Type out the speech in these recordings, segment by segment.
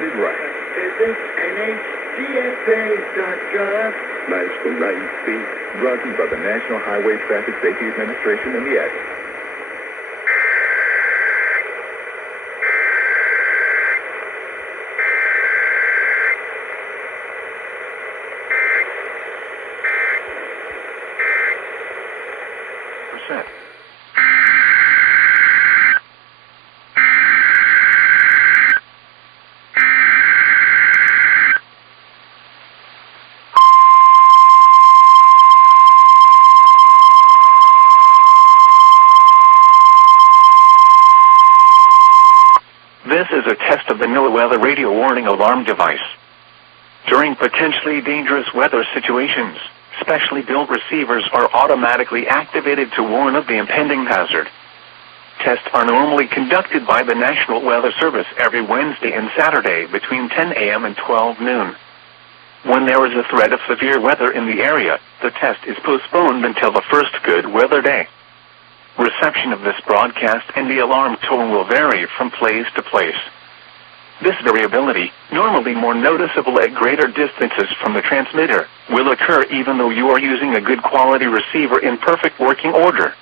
get it right. Visit NHTSA.gov. National Night Speed, brought to you by the National Highway Traffic Safety Administration and the EAS. This is a test of the NOAA radio warning alarm device. During potentially dangerous weather situations, specially built receivers are automatically activated to warn of the impending hazard. Tests are normally conducted by the National Weather Service every Wednesday and Saturday between 10 a.m. and 12 noon. When there is a threat of severe weather in the area, the test is postponed until the first good weather day. Reception of this broadcast and the alarm tone will vary from place to place. This variability, normally more noticeable at greater distances from the transmitter, will occur even though you are using a good quality receiver in perfect working order.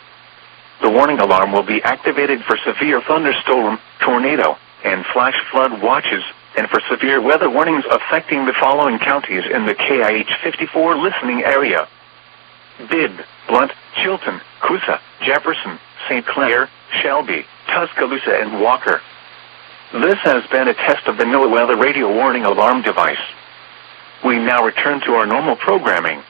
The warning alarm will be activated for severe thunderstorm, tornado, and flash flood watches, and for severe weather warnings affecting the following counties in the KIH 54 listening area: Bibb, Blunt, Chilton, Coosa, Jefferson, St. Clair, Shelby, Tuscaloosa, and Walker. This has been a test of the NOAA radio warning alarm device. We now return to our normal programming.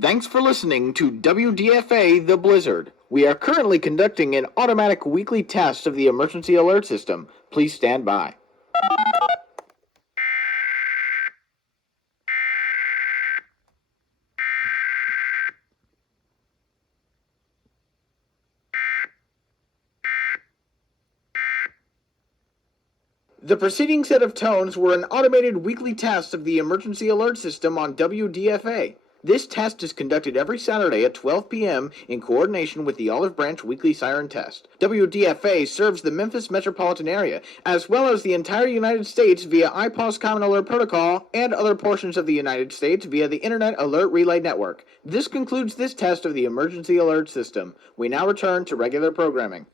Thanks for listening to WDFA The Blizzard. We are currently conducting an automatic weekly test of the emergency alert system. Please stand by. The preceding set of tones were an automated weekly test of the emergency alert system on WDFA. This test is conducted every Saturday at 12 p.m. in coordination with the Olive Branch Weekly Siren Test. WDFA serves the Memphis metropolitan area, as well as the entire United States via IPOS Common Alert Protocol and other portions of the United States via the Internet Alert Relay Network. This concludes this test of the emergency alert system. We now return to regular programming.